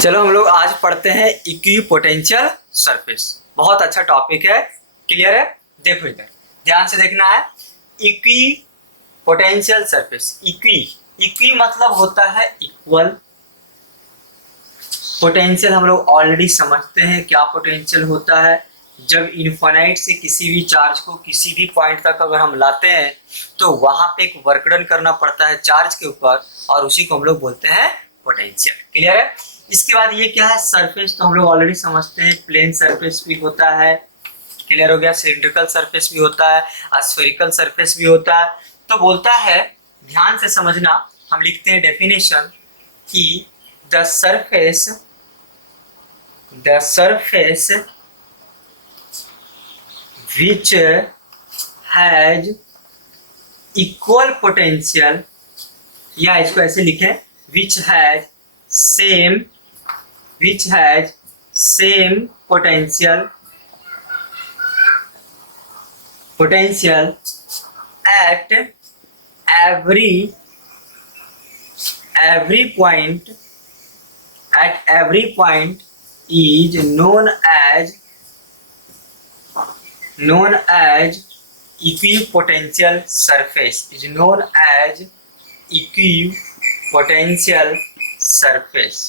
चलो हम लोग आज पढ़ते हैं इक्विपोटेंशियल सरफेस। बहुत अच्छा टॉपिक है। क्लियर है? देखो इधर ध्यान से देखना है। Equipotential surface. इक्वी मतलब होता है इक्वल। पोटेंशियल हम लोग ऑलरेडी समझते हैं क्या पोटेंशियल होता है। जब इनफाइनाइट से किसी भी चार्ज को किसी भी पॉइंट तक अगर हम लाते हैं तो वहां पे एक वर्क डन करना पड़ता है चार्ज के ऊपर, और उसी को हम लोग बोलते हैं पोटेंशियल। क्लियर है? इसके बाद ये क्या है? सरफेस तो हम लोग ऑलरेडी समझते हैं। प्लेन सरफेस भी होता है। क्लियर हो गया? सिलिंड्रिकल सरफेस भी होता है, स्फेरिकल सरफेस भी होता है। तो बोलता है, ध्यान से समझना, हम लिखते हैं डेफिनेशन कि the surface which has equal potential, या इसको ऐसे लिखें, which has same potential at every point is known as equipotential surface,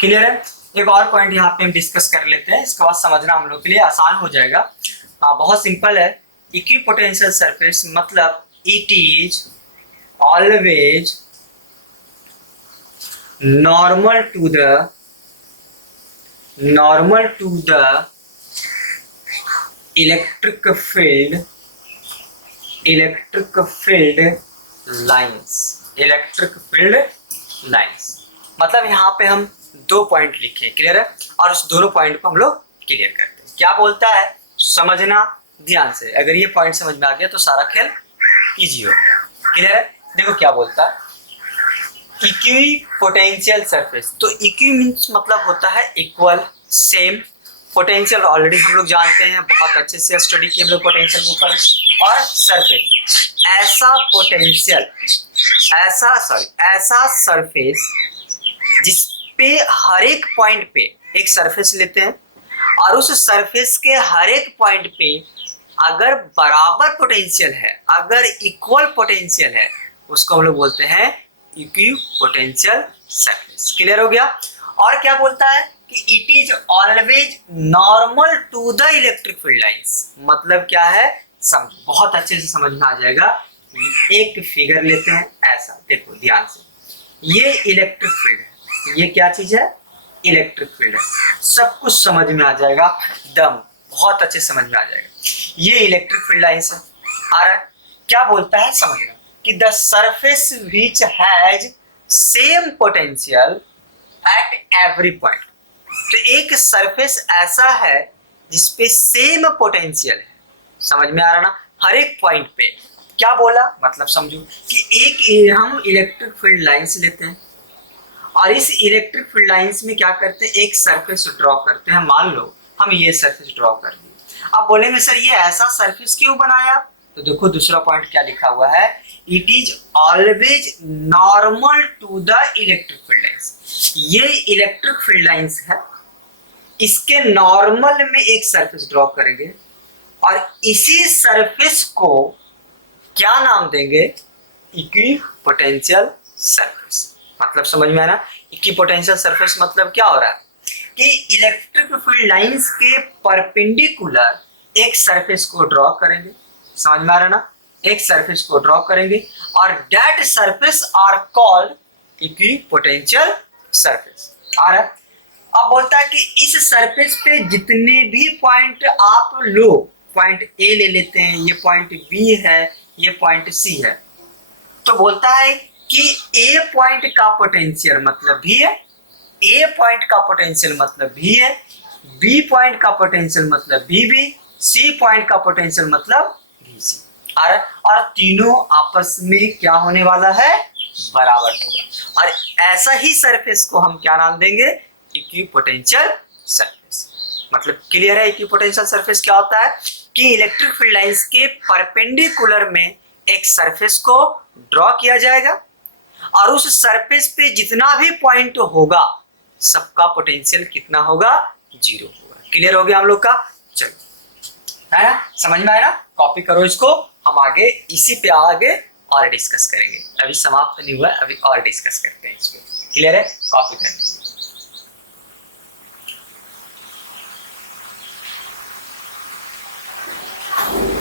clear है? एक और पॉइंट यहाँ पे हम डिस्कस कर लेते हैं, इसके बाद समझना हम लोग के लिए आसान हो जाएगा। बहुत सिंपल है। इक्विपोटेंशियल सरफेस मतलब it is always normal to the electric field lines। मतलब यहाँ पे हम दो पॉइंट लिखे, क्लियर है? और उस दोनों पॉइंट को हम लोग क्लियर करते हैं। क्या बोलता है समझना ध्यान से। अगर ये पॉइंट समझ में आ गया तो सारा खेल इजी हो गया। क्लियर है? देखो क्या बोलता है, इक्विपोटेंशियल सरफेस। तो इक्वी मीन्स मतलब होता है इक्वल, सेम। पोटेंशियल ऑलरेडी हम लोग जानते हैं, बहुत अच्छे से स्टडी किए हम लोग पोटेंशियल के ऊपर। और सरफेस, ऐसा सरफेस जिसपे हर एक पॉइंट पे एक सरफेस लेते हैं, और उस सरफेस के हर एक पॉइंट पे अगर बराबर पोटेंशियल है, अगर इक्वल पोटेंशियल है, उसको हम लोग बोलते हैं इक्विपोटेंशियल सरफेस। क्लियर हो गया? और क्या बोलता है कि it is always normal to the electric field lines. मतलब क्या है? समझो, बहुत अच्छे से समझ में आ जाएगा। एक फिगर लेते हैं ऐसा, देखो ध्यान से, ये इलेक्ट्रिक फील्ड है। ये क्या चीज है? इलेक्ट्रिक फील्ड है। सब कुछ समझ में आ जाएगा, दम बहुत अच्छे समझ में आ जाएगा। ये इलेक्ट्रिक फील्ड लाइंस है। आ रहा है? क्या बोलता है समझना कि the surface which has same potential at every point. तो एक सरफेस ऐसा है जिसपे सेम पोटेंशियल है। समझ में आ रहा ना? हर एक पॉइंट पे। क्या बोला? मतलब समझो कि एक हम इलेक्ट्रिक फील्ड लाइंस लेते हैं, और इस इलेक्ट्रिक फील्ड लाइंस में क्या करते हैं, एक सरफेस ड्रॉ करते हैं। मान लो हम ये सरफेस ड्रॉ कर दिए। अब बोलेंगे सर ये ऐसा सरफेस क्यों बनाया? तो देखो दूसरा पॉइंट क्या लिखा हुआ है, it is always normal to the electric field lines. ये इलेक्ट्रिक फील्ड लाइंस है, इसके नॉर्मल में एक सरफेस ड्रॉ करेंगे, और इसी सरफेस को क्या नाम देंगे? Equipotential surface. मतलब समझ में आना, इक्विपोटेंशियल सरफेस मतलब क्या हो रहा है कि इलेक्ट्रिक फील्ड लाइंस के परपेंडिकुलर एक सरफेस को ड्रॉ करेंगे। समझ में आ रहा ना? एक सरफेस को ड्रॉ करेंगे, और that surface are called equipotential surface. आ रहा है? अब बोलता है कि इस सरफेस पे जितने भी पॉइंट आप लो, पॉइंट ए ले लेते हैं, ये पॉइंट बी है, ये पॉइंट सी है, तो बोलता है कि ए पॉइंट का पोटेंशियल मतलब भी है, ए पॉइंट का पोटेंशियल मतलब भी है, बी पॉइंट का पोटेंशियल मतलब भी, सी पॉइंट का पोटेंशियल मतलब भी सी। और तीनों आपस में क्या होने वाला है? बराबर होगा। और ऐसा ही सरफेस को हम क्या नाम देंगे? Equipotential surface. मतलब क्लियर है इक्विपोटेंशियल सरफेस क्या होता है कि इलेक्ट्रिक फील्ड लाइंस के परपेंडिकुलर में एक सरफेस को ड्रॉ किया जाएगा, और उस सरफेस पे जितना भी पॉइंट होगा सबका पोटेंशियल कितना होगा, 0 होगा। क्लियर हो गया हम लोग का? चलो, है ना, समझ में आया ना? कॉपी करो इसको, हम आगे इसी पे आगे और डिस्कस करेंगे। अभी समाप्त नहीं हुआ, अभी और डिस्कस करते हैं इसको। क्लियर है? कॉपी कर लीजिए।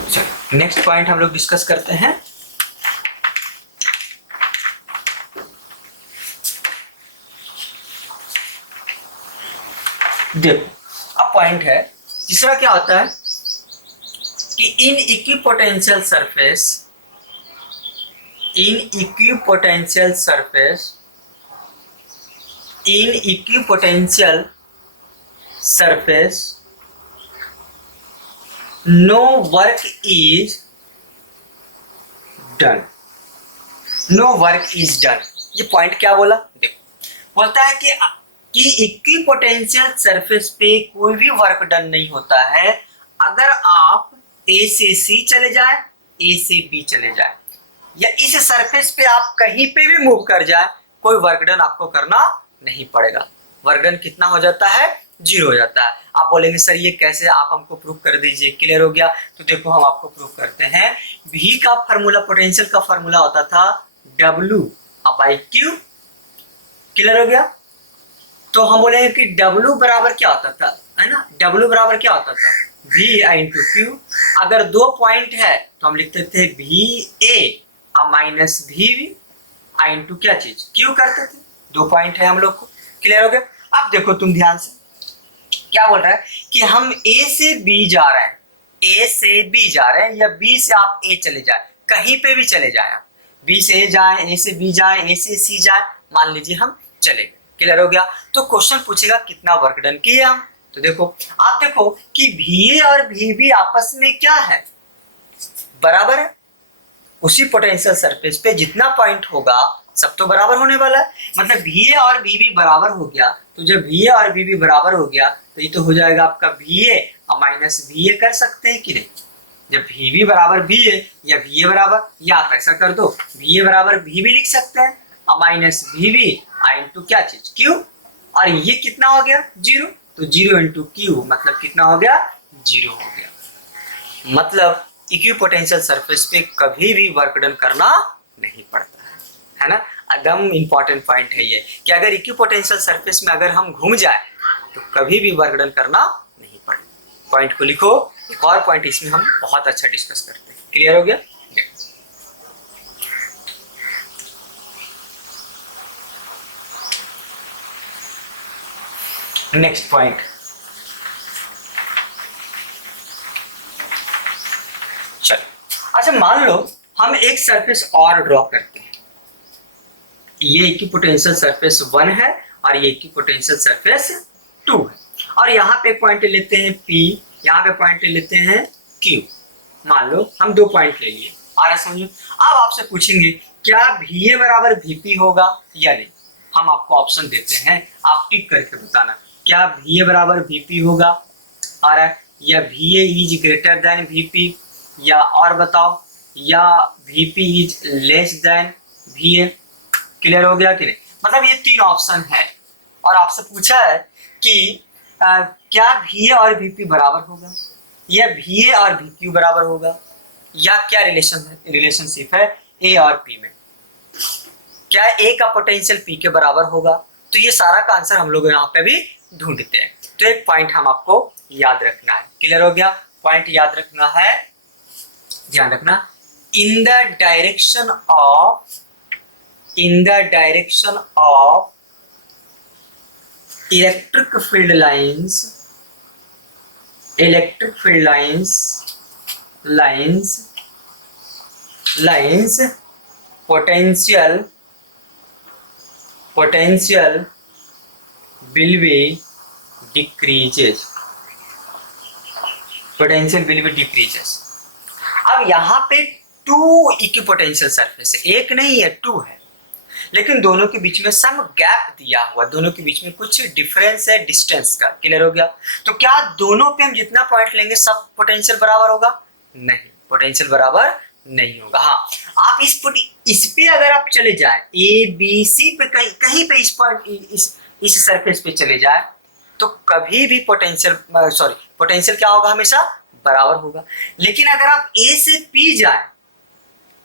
चलो नेक्स्ट पॉइंट हम लोग डिस्कस करते हैं। देखो अब पॉइंट है तीसरा, क्या होता है कि in equipotential surface, in equipotential surface, in equipotential surface no work is done, no work is done. ये पॉइंट क्या बोला? देखो बोलता है कि इक्विपोटेंशियल सरफेस पे कोई भी वर्क डन नहीं होता है अगर आप ए से सी चले जाए, ए से बी चले जाए, या इस सरफेस पे आप कहीं पे भी मूव कर जाए, कोई वर्क डन आपको करना नहीं पड़ेगा। वर्क डन कितना हो जाता है? 0 हो जाता है। आप बोलेंगे सर ये कैसे, आप हमको प्रूव कर दीजिए। क्लियर हो गया? तो देखो हम आपको प्रूव करते हैं। V का फार्मूला, पोटेंशियल का फार्मूला होता था W/Q। क्लियर हो गया? तो हम बोलेंगे कि W बराबर क्या होता था, है ना, W बराबर क्या होता था? V/Q। अगर 2 पॉइंट है तो हम लिखते थे VA माइनस VB इंटू क्या चीज, Q करते थे। 2 पॉइंट है हम लोग को। क्लियर हो गया? अब देखो तुम ध्यान से, क्या बोल रहा है कि हम A से B जा रहे हैं, A से B जा रहे हैं, या B से आप A चले जाए, कहीं पे भी चले जाए आप, B से A जाए, A से B जाए, A से C जाए, मान लीजिए हम चले गए। क्लियर हो गया? तो क्वेश्चन पूछेगा कितना वर्क डन किए हम। तो देखो आप देखो कि VA और VB आपस में क्या है, बराबर है। उसी पोटेंशियल सरफेस पे जितना पॉइंट होगा सब तो बराबर होने वाला है। मतलब VA और VB बराबर हो गया, तो जब VA और VB बराबर हो गया तो ये तो हो जाएगा आपका VA और माइनस VA कर सकते हैं कि नहीं। जब VB बराबर VA या VA बराबर, या आप ऐसा कर दो VA बराबर VB लिख सकते हैं और माइनस VB इंटू क्या चीज, Q। और ये कितना हो गया? 0। तो 0 इंटू Q मतलब कितना हो गया? 0 हो गया। मतलब इक्विपोटेंशियल सरफेस पे कभी भी वर्क डन करना नहीं पड़ता है ना। एकदम इंपॉर्टेंट पॉइंट है ये कि अगर इक्विपोटेंशियल सरफेस में अगर हम घूम जाए तो कभी भी वर्क डन करना नहीं पड़ेगा। पॉइंट को लिखो। एक और पॉइंट इसमें हम बहुत अच्छा डिस्कस करते हैं। क्लियर हो गया? नेक्स्ट पॉइंट, चलो अच्छा मान लो हम एक सरफेस और ड्रॉ करते हैं। ये इक्विपोटेंशियल सरफेस 1 है और ये इक्विपोटेंशियल सरफेस 2 है, और यहाँ पे पॉइंट लेते हैं P, यहाँ पे पॉइंट लेते हैं Q। मान लो हम 2 पॉइंट ले लिए, आ रहा समझो। अब आपसे पूछेंगे क्या VA बराबर VP होगा या नहीं। हम आपको ऑप्शन देते हैं, आप टिक करके बताना क्या VA बराबर VP होगा, आ रहा है, या VA is greater than VP, या और बताओ, या VP is less than VA। Clear हो गया कि नहीं? मतलब ये 3 ऑप्शन है और आपसे पूछा है कि क्या VA और VP बराबर होगा, या VA और VQ बराबर होगा, या क्या रिलेशनशिप है A और P में, क्या A का पोटेंशियल P के बराबर होगा। तो ये सारा का आंसर हम लोग यहाँ पे भी ढूंढते हैं। तो एक पॉइंट हम आपको याद रखना है। क्लियर हो गया? पॉइंट याद रखना है, ध्यान रखना, in the direction of electric field lines potential will be decreases, अब यहाँ पे 2 इक्विपोटेंशियल सरफेस है, एक नहीं है 2 है, लेकिन दोनों के बीच में सम गैप दिया हुआ, दोनों के बीच में कुछ डिफरेंस है डिस्टेंस का। क्लियर हो गया? तो क्या दोनों पे हम जितना पॉइंट लेंगे सब पोटेंशियल बराबर होगा? नहीं, पोटेंशियल बराबर नहीं होगा। हाँ, आप इस पे अगर आप चले जाए, ए बी सी पे कहीं कहीं पे इस पॉइंट इस सरफेस पे चले जाए तो कभी भी पोटेंशियल क्या होगा, हमेशा बराबर होगा। लेकिन अगर आप ए से पी जाए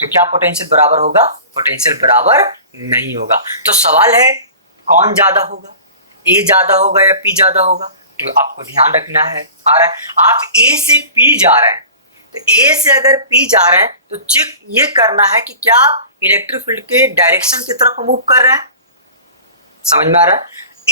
तो क्या पोटेंशियल बराबर होगा, पोटेंशियल बराबर नहीं होगा। तो सवाल है कौन ज्यादा होगा, ए ज्यादा होगा या पी ज्यादा होगा। तो आपको ध्यान रखना है, आ रहा है आप ए से पी जा रहे हैं, तो ए से अगर पी जा रहे हैं तो चेक ये करना है कि क्या आप इलेक्ट्रिक फील्ड के डायरेक्शन की तरफ मूव कर रहे हैं। समझ में आ रहा है।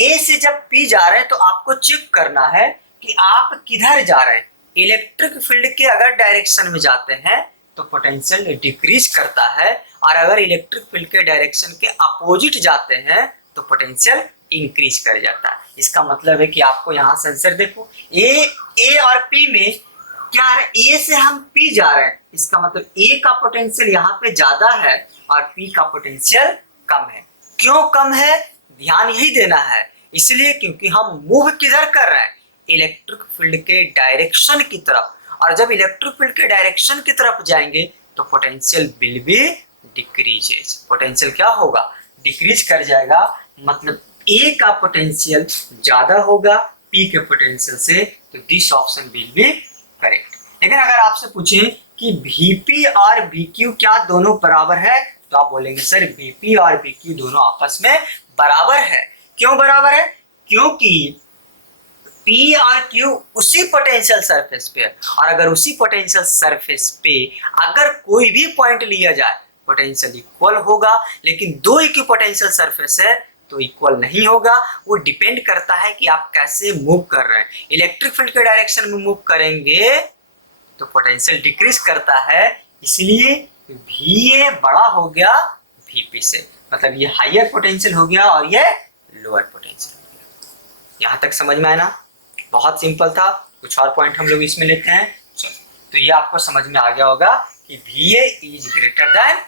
ए से जब पी जा रहे हैं तो आपको चेक करना है कि आप किधर जा रहे हैं। इलेक्ट्रिक फील्ड के अगर डायरेक्शन में जाते हैं तो पोटेंशियल डिक्रीज करता है, और अगर इलेक्ट्रिक फील्ड के डायरेक्शन के अपोजिट जाते हैं तो पोटेंशियल इंक्रीज कर जाता है। इसका मतलब है कि आपको यहाँ से आंसर देखो, ए और पी में क्या है, ए से हम पी जा रहे हैं, इसका मतलब ए का पोटेंशियल यहाँ पे ज्यादा है और पी का पोटेंशियल कम है। क्यों कम है, ध्यान यही देना है, इसलिए क्योंकि हम मूव किधर कर रहे हैं, इलेक्ट्रिक फील्ड के डायरेक्शन की तरफ, और जब इलेक्ट्रिक फील्ड के डायरेक्शन की तरफ जाएंगे तो potential will be decreases. Potential क्या होगा, डिक्रीज कर जाएगा। मतलब ए का पोटेंशियल ज्यादा होगा पी के पोटेंशियल से, तो this option will be correct. लेकिन अगर आपसे पूछें कि Vp और Vq क्या दोनों बराबर है, तो आप बोलेंगे सर Vp और Vq दोनों आपस में बराबर है। क्यों बराबर है, क्योंकि P और Q उसी पोटेंशियल सरफेस पे है, और अगर उसी पोटेंशियल सरफेस पे अगर कोई भी पॉइंट लिया जाए पोटेंशियल इक्वल होगा। लेकिन दो इक्विपोटेंशियल सरफेस है तो इक्वल नहीं होगा। वो डिपेंड करता है कि आप कैसे मूव कर रहे हैं। इलेक्ट्रिक फील्ड के डायरेक्शन में मूव करेंगे तो पोटेंशियल डिक्रीज करता है, इसलिए VA बड़ा हो गया VP से, मतलब ये हायर पोटेंशियल हो गया और ये लोअर पोटेंशियल हो गया। यहाँ तक समझ में आया ना, बहुत सिंपल था। कुछ और पॉइंट हम लोग इसमें लेते हैं। चलो, तो ये आपको समझ में आ गया होगा कि VA इज ग्रेटर देन,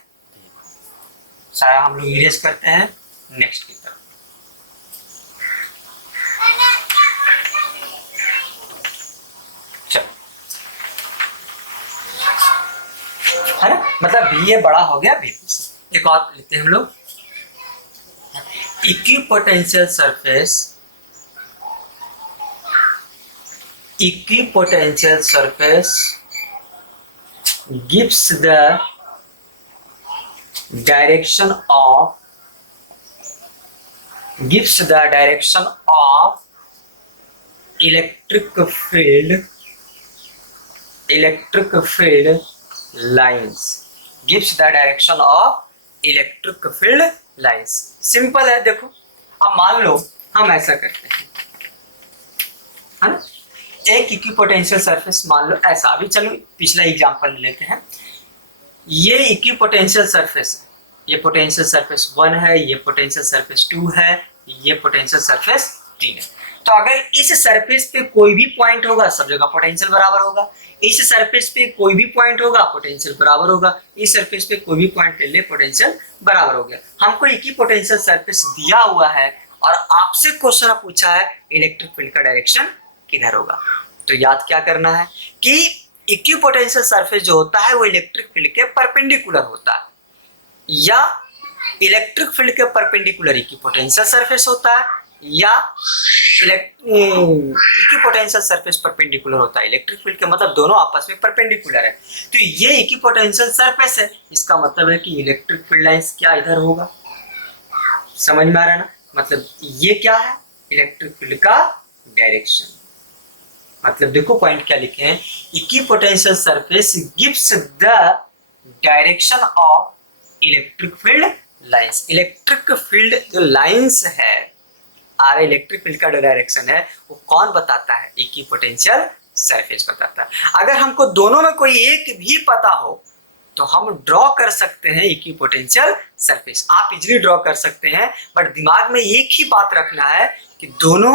सारा हम लोग इरेज करते हैं नेक्स्ट की तरफ। चलो, है ना, मतलब VA बड़ा हो गया VP से। एक और लेते हैं हम लोग, equipotential surface gives the direction of electric field lines, gives the direction of electric field lines। Simple है, देखो अब मान लो हम ऐसा करते हैं, है ना, एक इक्विपोटेंशियल सरफेस मान लो ऐसा। अभी चलो पिछला एग्जांपल लेते हैं। ये इक्विपोटेंशियल सरफेस है, ये पोटेंशियल सरफेस 1 है, ये पोटेंशियल सरफेस 2 है, ये पोटेंशियल सरफेस 3 है। तो अगर इस सरफेस पे कोई भी पॉइंट होगा सब जगह पोटेंशियल बराबर होगा। इस सरफेस पे कोई भी पॉइंट होगा पोटेंशियल बराबर होगा। इस सरफेस पे कोई भी पॉइंट ले ले पोटेंशियल बराबर हो गया। हमको इक्विपोटेंशियल सरफेस दिया हुआ है और आपसे क्वेश्चन पूछा है इलेक्ट्रिक फील्ड का डायरेक्शन किधर होगा। तो याद क्या करना है कि इक्विपोटेंशियल सरफेस जो होता है वो इलेक्ट्रिक फील्ड के परपेंडिकुलर होता है, या इलेक्ट्रिक फील्ड के परपेंडिकुलर इक्विपोटेंशियल सरफेस होता है, या इक्विपोटेंशियल सरफेस परपेंडिकुलर होता है इलेक्ट्रिक फील्ड के, मतलब दोनों आपस में परपेंडिकुलर है। तो ये इक्विपोटेंशियल सरफेस है, इसका मतलब है कि इलेक्ट्रिक फील्ड लाइंस क्या इधर होगा। समझ में आ रहा है ना, मतलब ये क्या है, इलेक्ट्रिक फील्ड का डायरेक्शन। मतलब देखो पॉइंट क्या लिखे हैं, equipotential surface gives the direction of electric field lines. Electric field जो लाइंस है, आर इलेक्ट्रिक फील्ड का डायरेक्शन है, वो कौन बताता है, इक्विपोटेंशियल सरफेस बताता है। अगर हमको दोनों में कोई एक भी पता हो तो हम ड्रॉ कर सकते हैं इक्विपोटेंशियल सरफेस। आप इजीली ड्रॉ कर सकते हैं, बट दिमाग में एक ही बात रखना है कि दोनों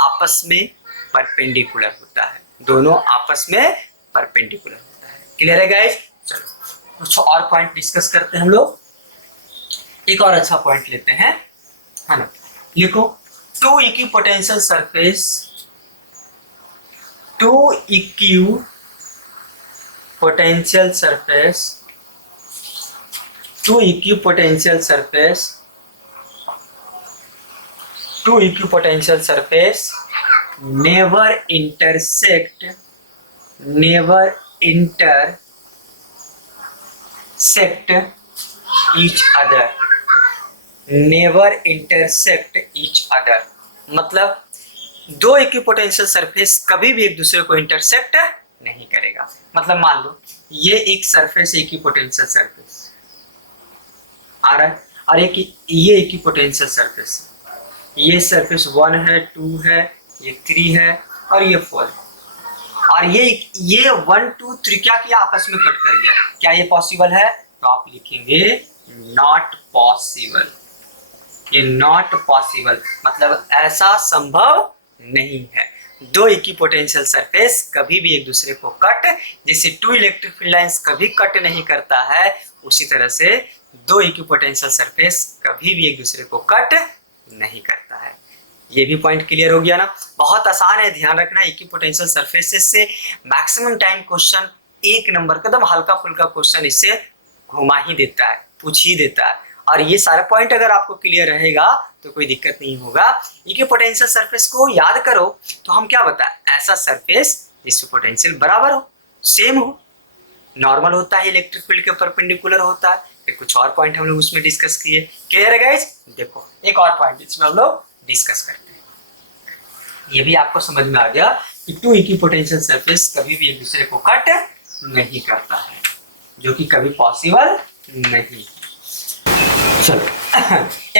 आपस में परपेंडिकुलर होता है, दोनों आपस में परपेंडिकुलर होता है। क्लियर है गाइस। चलो कुछ और पॉइंट डिस्कस करते हैं हम लोग। एक और अच्छा पॉइंट लेते हैं, है ना, लिखो two equipotential surface two equipotential surface never intersect each other, never intersect each other। मतलब दो इक्विपोटेंशियल सरफेस कभी भी एक दूसरे को इंटरसेक्ट नहीं करेगा। मतलब मान लो ये एक सरफेस इक्विपोटेंशियल सरफेस आ रहा है और एक ये इक्विपोटेंशियल सरफेस, ये सरफेस 1 है, 2 है, ये 3 है और ये 4 है। और ये 1 2 3 क्या किया, आपस में कट कर गया। क्या ये पॉसिबल है? तो आप लिखेंगे नॉट पॉसिबल। ये नॉट पॉसिबल मतलब ऐसा संभव नहीं है। दो इक्विपोटेंशियल सरफेस कभी भी एक दूसरे को कट, जैसे 2 इलेक्ट्रिक फील्ड लाइंस कभी कट नहीं करता है, उसी तरह से दो इक्विपोटेंशियल सरफेस कभी भी एक दूसरे को कट नहीं करता है। ये भी पॉइंट क्लियर हो गया ना। बहुत आसान है, ध्यान रखना। इक्विपोटेंशियल सरफेसेस से मैक्सिमम टाइम क्वेश्चन 1 नंबर का एकदम हल्का फुल्का क्वेश्चन इससे घुमा ही देता है, पूछ ही देता है। और ये सारे पॉइंट अगर आपको क्लियर रहेगा तो कोई दिक्कत नहीं होगा। इक्विपोटेंशियल सरफेस को याद करो तो हम क्या बताएं, ऐसा सरफेस जिसमें पोटेंशियल बराबर हो, सेम हो, नॉर्मल होता है, इलेक्ट्रिक फील्ड के परपेंडिकुलर होता है। फिर कुछ और पॉइंट हम लोग उसमें डिस्कस किए। क्लियर है गाइस? देखो एक और पॉइंट इसमें हम लोग डिस्कस करते हैं। ये भी आपको समझ में आ गया कि टू इक्विपोटेंशियल सरफेस कभी भी एक दूसरे को कट नहीं करता है, जो कि कभी पॉसिबल नहीं। चलो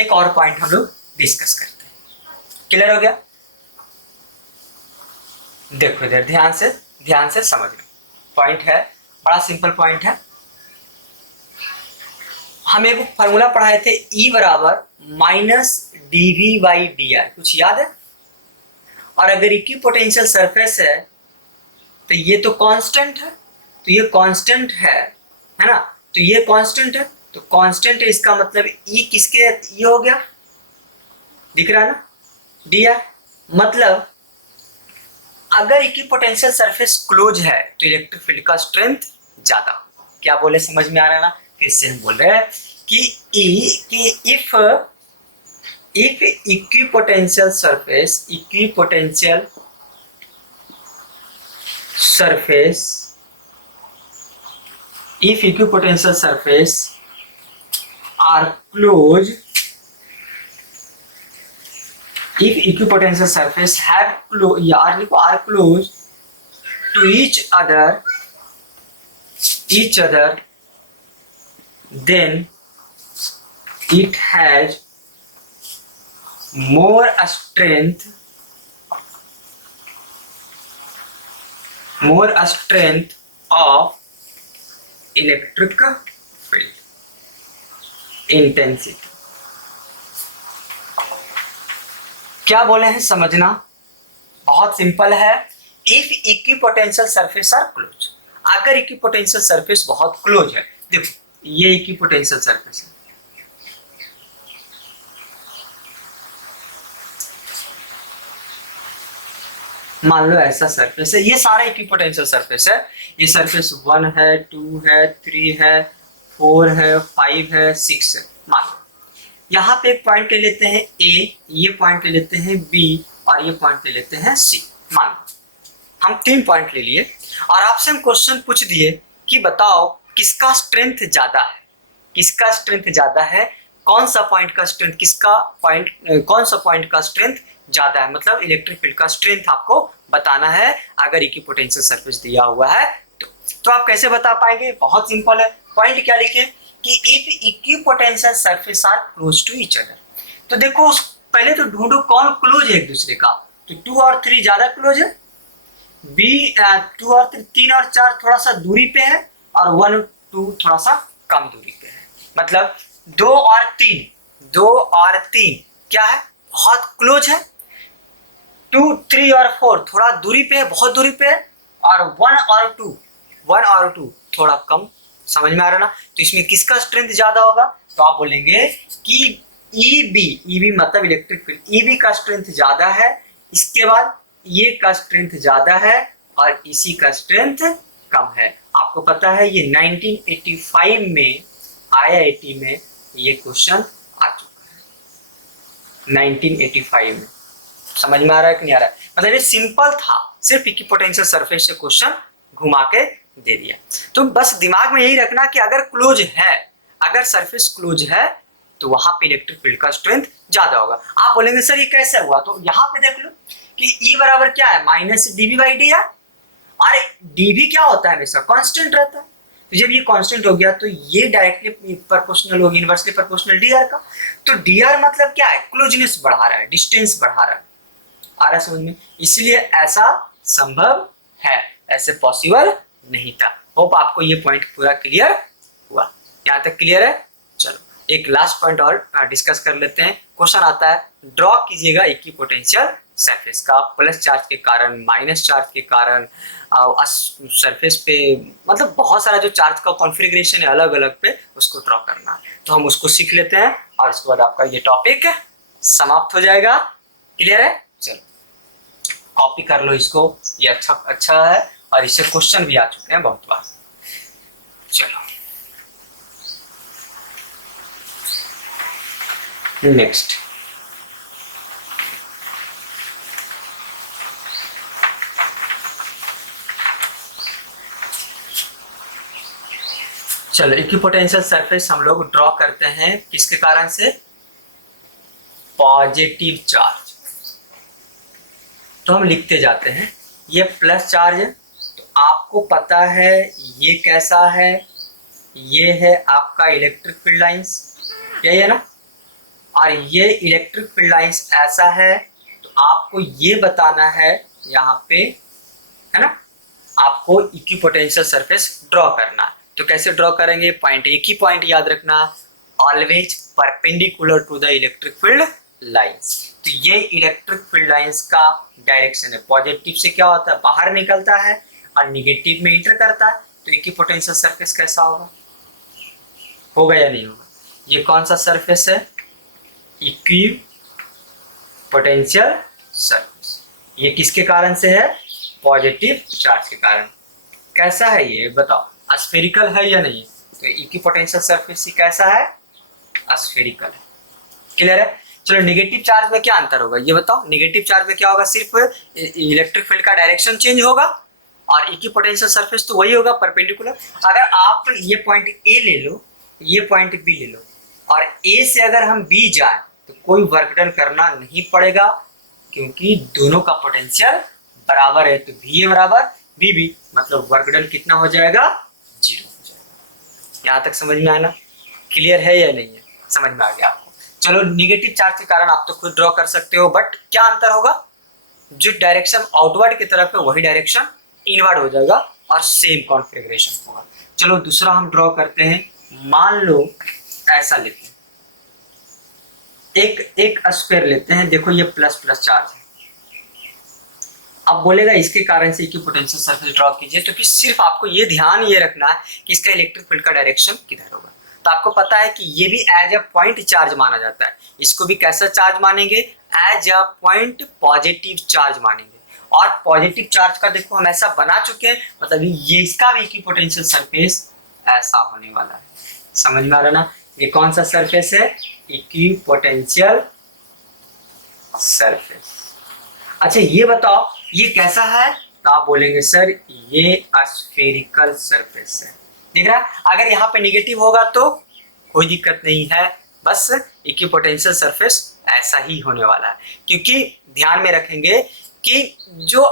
एक और पॉइंट हम लोग डिस्कस करते हैं। क्लियर हो गया? देखो इधर ध्यान से समझ लो। पॉइंट है, बड़ा सिंपल पॉइंट है। हम एक फॉर्मूला पढ़ाए थे, E बराबर -dv/dr, कुछ याद है? और अगर इक्विपोटेंशियल सरफेस है तो ये तो कांस्टेंट है, तो ये कांस्टेंट है ना? तो ये कांस्टेंट है, तो कांस्टेंट है, इसका मतलब E किसके ये हो गया, दिख रहा है ना, dr। मतलब अगर इक्विपोटेंशियल सरफेस क्लोज है तो इलेक्ट्रिक फील्ड का स्ट्रेंथ ज्यादा होगा। क्या बोले, समझ में आ रहा है ना? फिर से हम बोल रहे हैं कि if equipotential surface are close, if equipotential surface are close to each other, then it has more strength of electric field intensity। क्या बोले हैं समझना, बहुत सिंपल है। If equipotential surface are close, अगर इक्विपोटेंशियल सरफेस बहुत क्लोज है, देखो ये इक्विपोटेंशियल सरफेस है, मान लो ऐसा सरफेस है, ये सारा इक्विपोटेंशियल सरफेस है। ये सरफेस 1 है, 2 है, 3 है, 4 है, 5 है, 6 है। मान लो यहाँ पे एक पॉइंट ले लेते हैं A, ये पॉइंट ले लेते हैं B और ये पॉइंट ले लेते हैं C। मान लो हम 3 पॉइंट ले लिए और आपसे हम क्वेश्चन पूछ दिए कि बताओ किसका स्ट्रेंथ ज्यादा है, किसका स्ट्रेंथ ज्यादा है, कौन सा पॉइंट का स्ट्रेंथ, कौन सा पॉइंट का स्ट्रेंथ ज्यादा है, मतलब इलेक्ट्रिक फील्ड का स्ट्रेंथ आपको बताना है अगर इक्विपोटेंशियल सरफेस दिया हुआ है तो आप कैसे बता पाएंगे? बहुत सिंपल है। पॉइंट क्या लिखे कि if equipotential surface are close to each other. तो देखो पहले तो ढूंढो कौन क्लोज है एक दूसरे का, तो 2 और 3 ज्यादा क्लोज है, 2 और 3 और 4 थोड़ा सा दूरी पे है और 1 2 थोड़ा सा कम दूरी पे है। मतलब 2 और 3 क्या है, बहुत क्लोज है। 2 3 और 4 थोड़ा दूरी पे है, बहुत दूरी पे है। और 1 और 2 थोड़ा कम। समझ में आ रहा ना? तो इसमें किसका स्ट्रेंथ ज्यादा होगा? तो आप बोलेंगे कि ईबी मतलब इलेक्ट्रिक फील्ड, ईबी का स्ट्रेंथ ज्यादा है, इसके बाद ये का स्ट्रेंथ ज्यादा है और इसी का स्ट्रेंथ कम है। आपको पता है ये 1985 में IIT में ये क्वेश्चन आ चुका है 1985 में। समझ में आ रहा है कि नहीं आ रहा है? मतलब ये सिंपल था, सिर्फ इक्विपोटेंशियल सरफेस से क्वेश्चन घुमा के दे दिया। तो बस दिमाग में यही रखना कि अगर क्लोज है, अगर सरफेस क्लोज है तो वहां पे इलेक्ट्रिक फील्ड का स्ट्रेंथ ज्यादा होगा। आप बोलेंगे सर ये कैसे हुआ? तो यहाँ पे देख लो कि E बराबर क्या है, -dV/d है। और dV क्या होता है, हमेशा कांस्टेंट रहता है। तो जब ये कांस्टेंट हो गया तो ये डायरेक्टली प्रोपोर्शनल होगी, इनवर्सली प्रोपोर्शनल dr का। तो dr मतलब क्या है, क्लोजनेस बढ़ा रहा है, डिस्टेंस बढ़ा रहा है। आ रहा है समझ में? इसलिए ऐसा संभव है, ऐसे पॉसिबल नहीं था। होप आपको ये पॉइंट पूरा क्लियर हुआ, यहाँ तक क्लियर है? चलो एक लास्ट पॉइंट और डिस्कस कर लेते हैं। क्वेश्चन आता है, ड्रॉ कीजिएगा इक्विपोटेंशियल सरफेस का, प्लस चार्ज के कारण, माइनस चार्ज के कारण, सरफेस पे, मतलब बहुत सारा जो चार्ज का कॉन्फ़िगरेशन है अलग अलग पे, उसको ड्रॉ करना है। तो हम उसको सीख लेते हैं और इसके बाद आपका ये टॉपिक समाप्त हो जाएगा। क्लियर है? चलो कॉपी कर लो इसको, ये अच्छा है और इससे क्वेश्चन भी आ चुके हैं बहुत बार। चलो नेक्स्ट, चलो इक्विपोटेंशियल सरफेस हम लोग ड्रॉ करते हैं किसके कारण से, पॉजिटिव चार्ज। तो हम लिखते जाते हैं, ये प्लस चार्ज है, तो आपको पता है ये कैसा है, ये है आपका इलेक्ट्रिक फील्ड लाइंस, यही है ना। और ये इलेक्ट्रिक फील्ड लाइंस ऐसा है, तो आपको ये बताना है यहाँ पे, है ना, आपको इक्विपोटेंशियल सरफेस ड्रॉ करना। तो कैसे ड्रॉ करेंगे, पॉइंट, एक ही पॉइंट याद रखना, always perpendicular to the electric field lines. तो ये इलेक्ट्रिक फील्ड लाइंस का डायरेक्शन है, पॉजिटिव से क्या होता है, बाहर निकलता है और निगेटिव में इंटर करता है। तो इक्विपोटेंशियल सरफेस कैसा होगा, होगा या नहीं होगा? ये कौन सा सरफेस है, इक्विपोटेंशियल सरफेस। ये किसके कारण से है, पॉजिटिव चार्ज के कारण। कैसा है ये बताओ, स्फेरिकल है या नहीं? तो इक्विपोटेंशियल सरफेस कैसा है, स्फेरिकल है। क्लियर है? चलो नेगेटिव चार्ज में क्या अंतर होगा ये बताओ। नेगेटिव चार्ज में क्या होगा, सिर्फ इलेक्ट्रिक फील्ड का डायरेक्शन चेंज होगा, और इक्विपोटेंशियल सरफेस तो वही होगा, परपेंडिकुलर। अगर आप ये पॉइंट ए ले लो, ये पॉइंट बी ले लो, और ए से अगर हम बी जाए तो कोई वर्क डन करना नहीं पड़ेगा, क्योंकि दोनों का पोटेंशियल बराबर है। तो वी ए बराबर बी बी, मतलब वर्क डन कितना हो जाएगा, 0 हो जाएगा। यहाँ तक समझ में आना क्लियर है या नहीं है? समझ में आ गया आपको? चलो नेगेटिव चार्ज के कारण आप तो खुद ड्रॉ कर सकते हो, बट क्या अंतर होगा, जो डायरेक्शन आउटवर्ड की तरफ है वही डायरेक्शन इनवर्ड हो जाएगा और सेम कॉन्फ़िगरेशन होगा। चलो दूसरा हम ड्रॉ करते हैं। मान लो ऐसा लेते हैं, एक स्क्वायर लेते हैं, देखो ये प्लस प्लस चार्ज है। अब बोलेगा इसके कारण से इक्विपोटेंशियल सरफेस ड्रॉ कीजिए, तो फिर सिर्फ आपको ये ध्यान ये रखना है कि इसका इलेक्ट्रिक फील्ड का डायरेक्शन किधर होगा। तो आपको पता है कि ये भी एज अ पॉइंट चार्ज माना जाता है, इसको भी कैसा चार्ज मानेंगे, as a point positive charge मानेंगे। और पॉजिटिव चार्ज का देखो हम ऐसा बना चुके हैं, मतलब ये इसका भी इक्विपोटेंशियल सरफेस ऐसा होने वाला है। समझ में आ रहा ना? ये कौन सा सरफेस है, इक्विपोटेंशियल सरफेस। अच्छा ये बताओ ये कैसा है, तो आप बोलेंगे सर ये स्फेरिकल सरफेस है। देख रहा है, अगर यहाँ पे निगेटिव होगा तो कोई दिक्कत नहीं है, बस इक्विपोटेंशियल सरफेस ऐसा ही होने वाला है। क्योंकि ध्यान में रखेंगे कि जो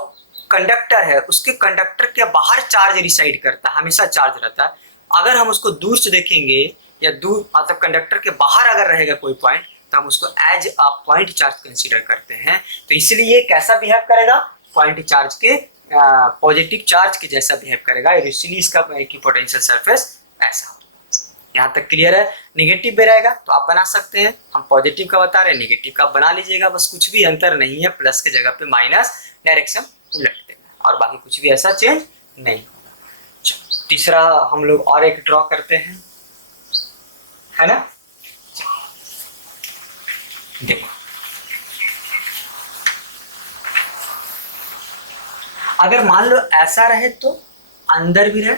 कंडक्टर है उसके कंडक्टर के बाहर चार्ज रिसाइड करता है, हमेशा चार्ज रहता है। अगर हम उसको दूर से देखेंगे या दूर, मतलब कंडक्टर के बाहर अगर रहेगा कोई पॉइंट, तो हम उसको as a point charge consider करते हैं। तो इसलिए ये कैसा बिहेव करेगा, पॉइंट चार्ज के, पॉजिटिव चार्ज के जैसा बिहेव करेगा, इसलिए इसका इक्विपोटेंशियल सरफेस ऐसा होगा। यहाँ तक क्लियर है? निगेटिव भी रहेगा तो आप बना सकते हैं, हम पॉजिटिव का बता रहे हैं, निगेटिव का बना लीजिएगा, बस कुछ भी अंतर नहीं है, प्लस के जगह पे माइनस, डायरेक्शन उलट देना, और बाकी कुछ भी ऐसा चेंज नहीं होगा। तीसरा हम लोग और एक ड्रॉ करते हैं, है ना। देखो अगर मान लो ऐसा रहे तो अंदर भी रहे,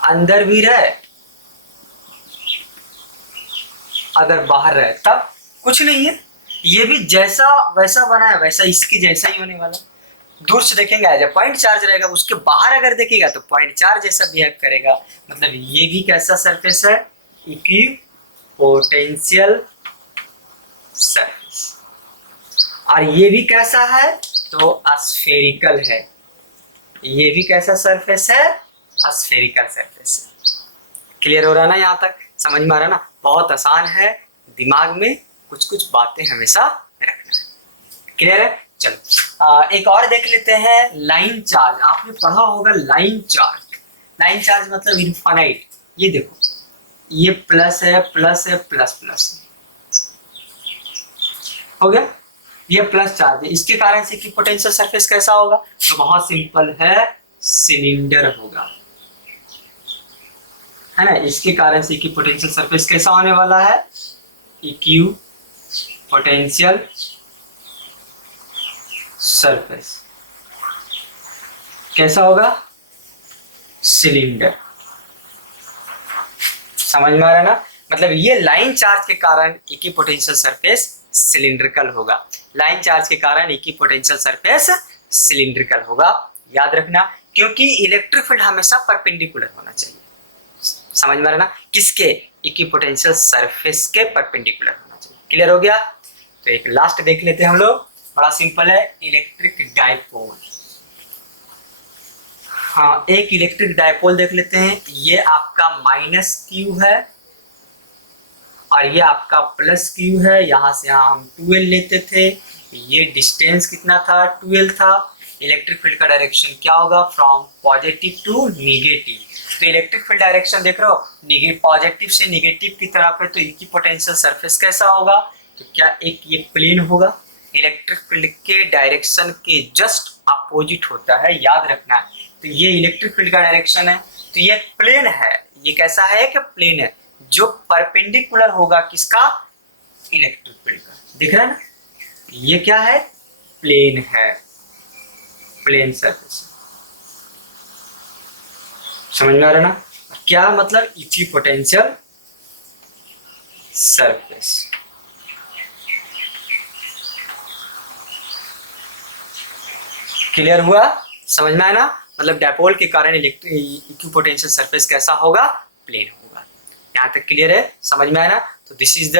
अंदर भी रहे अगर बाहर रहे तब कुछ नहीं है, ये भी जैसा वैसा बना है वैसा इसके जैसा ही होने वाला। दूर से देखेंगे एज ए पॉइंट चार्ज रहेगा, उसके बाहर अगर देखेगा तो पॉइंट चार्ज जैसा बिहेव करेगा। मतलब ये भी कैसा सरफेस है, इक्विपोटेंशियल सरफेस। और ये भी कैसा है, तो स्फेरिकल है। ये भी कैसा सरफेस है, स्फेरिकल सरफेस है। क्लियर हो रहा है ना, यहाँ तक समझ में आ रहा है ना। बहुत आसान है, दिमाग में कुछ कुछ बातें हमेशा रखना है। क्लियर है, चलो एक और देख लेते हैं, लाइन चार्ज। आपने पढ़ा होगा लाइन चार्ज। लाइन चार्ज मतलब इनफाइनाइट। ये देखो, ये प्लस है, प्लस है, प्लस प्लस हो गया, ये प्लस चार्ज है। इसके कारण से इक्विपोटेंशियल सरफेस कैसा होगा, तो बहुत सिंपल है, सिलेंडर होगा, है ना। इसके कारण से इक्विपोटेंशियल सरफेस कैसा होने वाला है, इक्विपोटेंशियल सरफेस कैसा होगा, सिलेंडर। समझ में आ रहा है ना। मतलब ये लाइन चार्ज के कारण इक्विपोटेंशियल सरफेस सिलिंड्रिकल होगा। लाइन चार्ज के कारण इक्विपोटेंशियल सरफेस सिलिंड्रिकल होगा, याद रखना, क्योंकि इलेक्ट्रिक फील्ड हमेशा परपेंडिकुलर होना चाहिए। समझ में आ रहा है ना, किसके, इक्विपोटेंशियल सरफेस के परपेंडिकुलर होना चाहिए। क्लियर हो गया। तो एक लास्ट देख लेते हैं हम लोग, बड़ा सिंपल है, इलेक्ट्रिक डाइपोल। हाँ, एक इलेक्ट्रिक डाइपोल देख लेते हैं। ये आपका माइनस क्यू है और ये आपका प्लस क्यू है। यहाँ से यहाँ हम 12 लेते थे, ये डिस्टेंस कितना था, 12 था। इलेक्ट्रिक फील्ड का डायरेक्शन क्या होगा, फ्रॉम पॉजिटिव टू निगेटिव। तो इलेक्ट्रिक फील्ड डायरेक्शन देख रहे हो, पॉजिटिव से निगेटिव की तरफ है, तो इक्विपोटेंशियल सरफेस कैसा होगा, तो क्या एक ये प्लेन होगा, इलेक्ट्रिक फील्ड के डायरेक्शन के जस्ट अपोजिट होता है, याद रखना है। तो ये इलेक्ट्रिक फील्ड का डायरेक्शन है, तो ये प्लेन है। ये कैसा है कि प्लेन है, जो परपेंडिकुलर होगा किसका, इलेक्ट्रिक फील्ड का। दिख रहा है ना, ये क्या है, प्लेन है, प्लेन सरफेस। समझ में आ रहा है ना, क्या मतलब इक्विपोटेंशियल सरफेस। क्लियर हुआ, समझ में आया ना। मतलब डाइपोल के कारण इक्विपोटेंशियल सरफेस कैसा होगा, प्लेन होगा। यहाँ तक क्लियर है, समझ में आया ना। तो this is the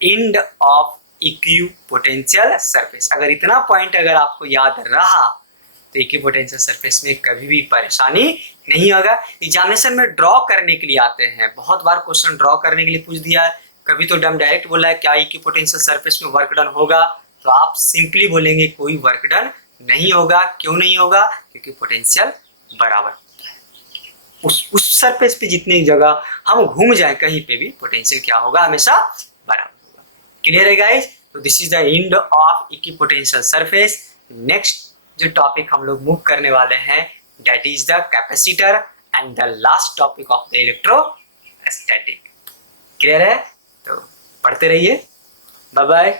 end of equipotential surface. अगर इतना पॉइंट अगर आपको याद रहा तो इक्विपोटेंशियल सरफेस में कभी भी परेशानी नहीं होगा। एग्जामिनेशन में ड्रॉ करने के लिए आते हैं, बहुत बार क्वेश्चन ड्रॉ करने के लिए पूछ दिया है, कभी तो डम डायरेक्ट बोला है क्या इक्विपोटेंशियल सरफेस में वर्क डन होगा, तो आप सिंपली बोलेंगे कोई वर्क डन नहीं होगा। क्यों नहीं होगा, क्योंकि पोटेंशियल बराबर होता है। उस सरफेस पे जितनी जगह हम घूम जाए कहीं पे भी पोटेंशियल क्या होगा, हमेशा बराबर होगा। क्लियर है गाइस। तो this is the end of equipotential surface. Next जो टॉपिक हम लोग मूव करने वाले हैं that is the capacitor and the last topic of the electrostatic. Clear है, तो पढ़ते रहिए। Bye bye.